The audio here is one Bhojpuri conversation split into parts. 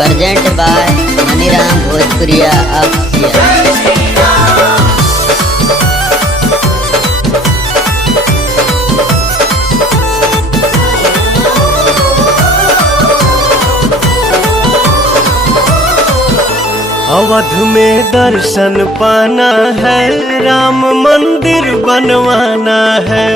प्रेजेंट बाय मनीराम भोजपुरिया ऑफिशियल। अवध में दर्शन पाना है, राम मंदिर बनवाना है।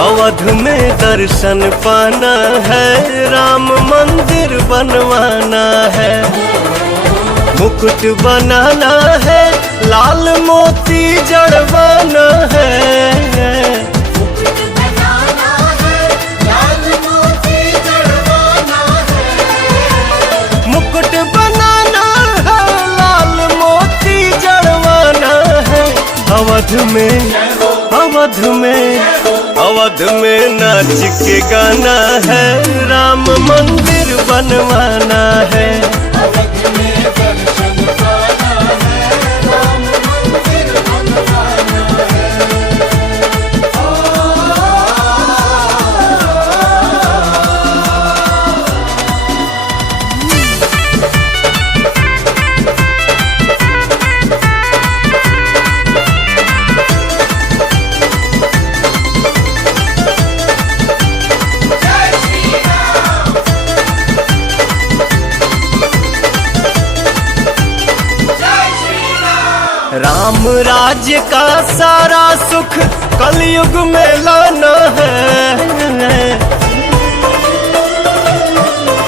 अवध में दर्शन पाना है, राम मंदिर बनवाना है। मुकुट बनाना है, लाल मोती जड़वाना है। मुकुट बनाना है, लाल मोती जड़वाना है। अवध में नाच के गाना है, राम मंदिर बनवाना है। राम राज्य का सारा सुख कलयुग में लाना है।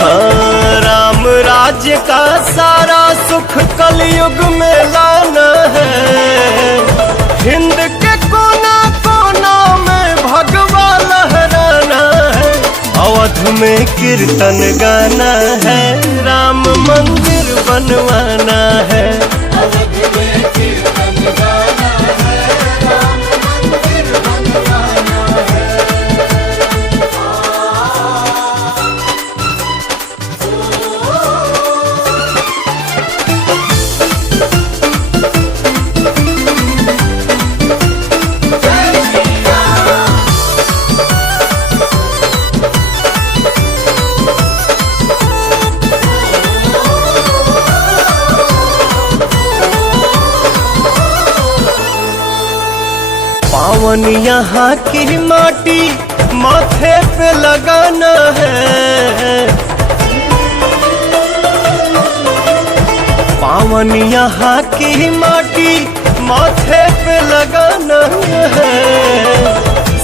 हाँ, राम राज्य का सारा सुख कलयुग में लाना है। हिंद के कोना कोना में भगवा लहराना है। अवध में कीर्तन गाना है, राम मंदिर बनवाना है। पावन यहाँ की माटी माथे पे लगाना है। पावन यहाँ की माटी माथे पे लगाना है।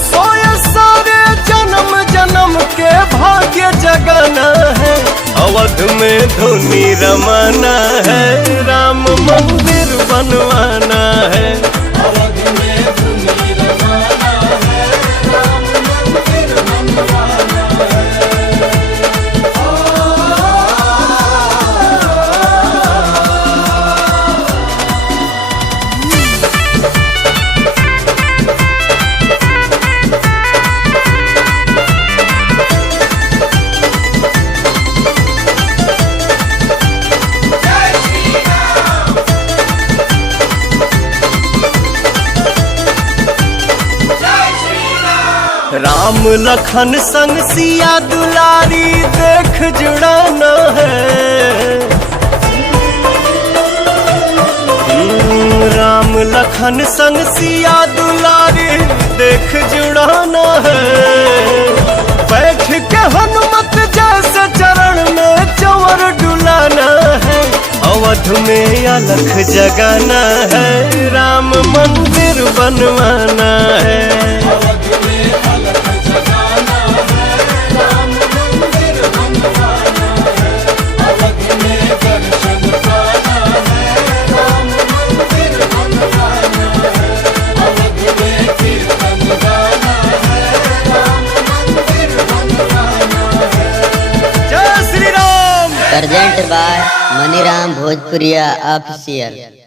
सोए सारे जन्म जन्म के भाग्य जगाना है। अवध में धुनी रमाना है, राम मंदिर बनवाना है। राम लखन संग सिया दुलारी देख जुड़ाना है। राम लखन संग सिया दुलारी देख जुड़ाना है। बैठ के हनुमत जैसे चरण में चंवर डुलाना है। अवध में अलख जगाना है, राम मंदिर बनवाना है। प्रेजेंट बाय मनीराम भोजपुरिया ऑफिशियल।